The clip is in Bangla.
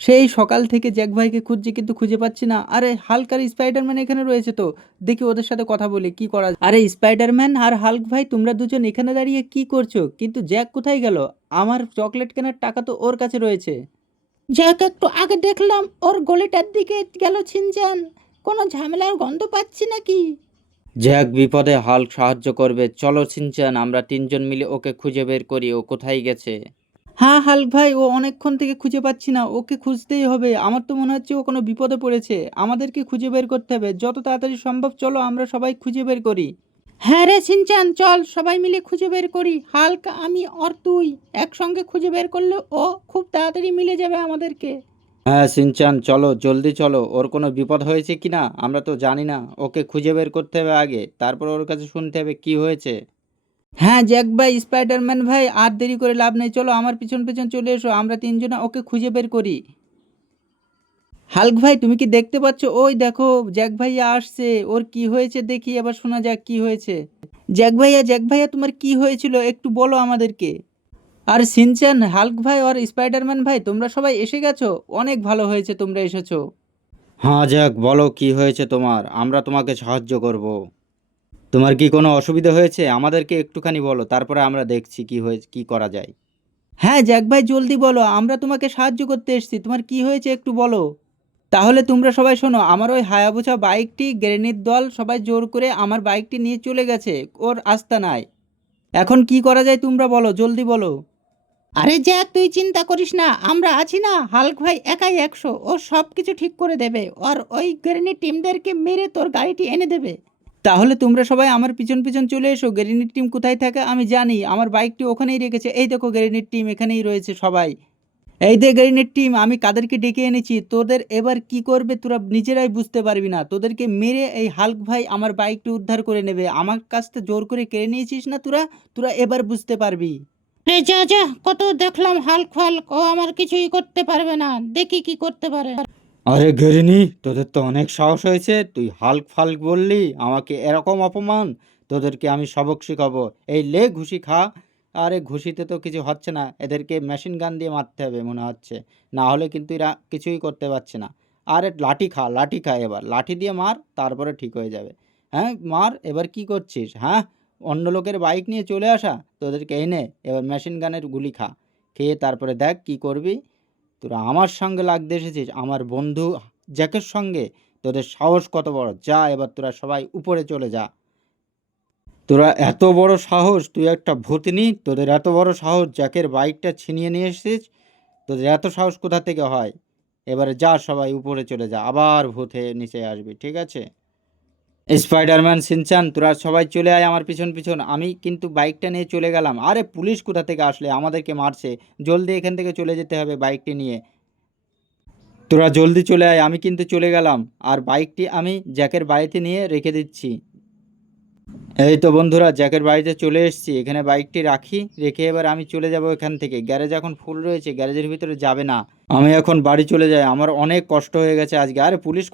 সেই সকাল থেকে জ্যাক ভাইকে খুঁজছি কিন্তু খুঁজে পাচ্ছি না। আরে হাল্ক আর স্পাইডারম্যান এখানে রয়েছে তো, দেখি ওদের সাথে কথা বলি কি করা যায়। আরে স্পাইডারম্যান আর হাল্ক ভাই তোমরা দুজন এখানে দাঁড়িয়ে কি করছো? কিন্তু জ্যাক কোথায় গেল? আমার চকলেট কেনার টাকা তো ওর কাছে রয়েছে। জ্যাক একটু আগে দেখলাম ওর গলিটার দিকে গেল ছিনচান। কোনো ঝামেলার গন্ধ পাচ্ছি নাকি? জ্যাক বিপদে হাল্ক সাহায্য করবে, চলো সিনচান আমরা তিনজন মিলে ওকে খুঁজে বের করি ও কোথায় গেছে। হ্যাঁ হাল্ক ভাই, ও অনেকক্ষণ থেকে খুঁজে পাচ্ছি না, ওকে খুঁজতেই হবে। আমার তো মনে হচ্ছে ও কোনো বিপদে পড়েছে, আমাদেরকে খুঁজে বের করতে হবে যত তাড়াতাড়ি সম্ভব। চলো আমরা সবাই খুঁজে বের করি। হ্যাঁ রে ছিনচান, চল সবাই মিলে খুঁজে বের করি। হাল্ক, আমি আর তুই একসঙ্গে খুঁজে বের করলে ও খুব তাড়াতাড়ি মিলে যাবে আমাদেরকে। হ্যাঁ সিনচান চলো জলদি চলো, ওর কোনো বিপদ হয়েছে কি না আমরা তো জানি না, ওকে খুঁজে বের করতে হবে আগে, তারপর ওর কাছে শুনতে হবে কি হয়েছে। হ্যাঁ জ্যাক ভাই, স্পাইডারম্যান ভাই, আর দেরি করে লাভ নেই, চলো আমার পিছন পিছন চলে এসো, আমরা তিনজনে ওকে খুঁজে বের করি। হাল্ক ভাই তুমি কি দেখতে পাচ্ছ? ওই দেখো জ্যাক ভাইয়া আসছে, ওর কি হয়েছে দেখি, এবার শোনা যাক কি হয়েছে। জ্যাক ভাইয়া তোমার কি হয়েছিল একটু বলো আমাদেরকে। আর সিনচান, হাল্ক ভাই আর স্পাইডারম্যান ভাই তোমরা সবাই এসে গেছো, অনেক ভালো হয়েছে তোমরা এসেছো। হ্যাঁ জ্যাক বলো কি হয়েছে তোমার, আমরা তোমাকে সাহায্য করব। তোমার কি কোনো অসুবিধা হয়েছে আমাদেরকে একটুখানি বলো, তারপরে আমরা দেখছি কি হয়েছে কি করা যায়। হ্যাঁ জ্যাক ভাই জলদি বলো, আমরা তোমাকে সাহায্য করতে এসেছি, তোমার কি হয়েছে একটু বলো। তাহলে তোমরা সবাই শোনো, আমার ওই হায়াবুসা বাইকটি গ্রেনির দল সবাই জোর করে আমার বাইকটি নিয়ে চলে গেছে, ওর আস্তানায়। এখন কি করা যায় তোমরা বলো, জলদি বলো। আরে জ্যাক, তুই চিন্তা করিস না, আমরা আছি না। হাল্ক ভাই একাই 100, ও সব কিছু ঠিক করে দেবে। আর ওই গ্রেনি টিমদেরকে মেরে তোর গাড়িটি এনে দেবে। তাহলে তোমরা সবাই আমার পিছন পিছন চলে এসো, গ্রেনির টিম কোথায় থাকে আমি জানি, আমার বাইকটি ওখানেই রেখেছে, এই দেখো গ্রেনির টিম এখানেই রয়েছে সবাই। এই দে গ্রেনেড টিম, আমি কাদেরকে ডেকে এনেছি, তোদের এবার কি করবে তোরা নিজেরাই বুঝতে পারবি না, তোদেরকে মেরে এই হাল্ক ভাই আমার বাইকটি উদ্ধার করে নেবে, আমার কাছ থেকে জোর করে কেড়ে নিয়েছিস না তোরা, তোরা এবার বুঝতে পারবি। রে যা যা, কত দেখলাম হাল্ক ফাল্ক, ও আমার কিছুই করতে পারবে না, দেখি কি করতে পারে। আরে গেরিনি, তোদের তো অনেক সাহস হয়েছে, তুই হাল্ক ফাল্ক বললি, আমাকে এরকম অপমান, তোদেরকে আমি সবক শিখাবো, এই লে ঘুষি খা। আরে ঘুষিতে তো কিছু হচ্ছে না, এদেরকে মেশিন গান দিয়ে মারতে হবে মনে হচ্ছে, না হলে কিন্তু এরা কিছুই করতে পারছে না। আরে লাঠি খা, লাঠি খা, এবার লাঠি দিয়ে মার, তারপরে ঠিক হয়ে যাবে। হ্যাঁ মার, এবার কি করছিস? হ্যাঁ, অন্য লোকের বাইক নিয়ে চলে আসা, তোদেরকে এনে এবার মেশিন গানের গুলি খা, খেয়ে তারপরে দেখ কি করবি। তোরা আমার সঙ্গে লাগতে এসেছিস, আমার বন্ধু জ্যাকের সঙ্গে, তোদের সাহস কত বড়! যা এবার তোরা সবাই উপরে চলে যা। তোরা এত বড় সাহস, তুই একটা ভূতনি, তোদের এত বড় সাহস জ্যাকের বাইকটা ছিনিয়ে নিয়ে এসেছিস, তোদের এত সাহস কোথা থেকে হয়? এবারে যা সবাই উপরে চলে যা, আবার ভূত হয়ে নিচে আসবি, ঠিক আছে? স্পাইডারম্যান, সিনচান, তোরা সবাই চলে আয় আমার পিছন পিছন, আমি কিন্তু বাইকটা নিয়ে চলে গেলাম। আরে পুলিশ কোথা থেকে আসলে, আমাদেরকে মারছে, জলদি এখান থেকে চলে যেতে হবে বাইকটি নিয়ে। তোরা জলদি চলে আয়, আমি কিন্তু চলে গেলাম, আর বাইকটি আমি জ্যাকের বাড়িতে নিয়ে রেখে দিচ্ছি। এই তো বন্ধুরা, জ্যাকের বাড়িতে চলে এসেছি, এখানে বাইকটি রাখি, রেখে এবার আমি চলে যাব এখান থেকে, গ্যারেজ এখন ফুল রয়েছে, গ্যারেজের ভিতরে যাবে না, আমি এখন বাড়ি চলে যাই, আমার অনেক কষ্ট হয়ে গেছে আজকে। আরে পুলিশ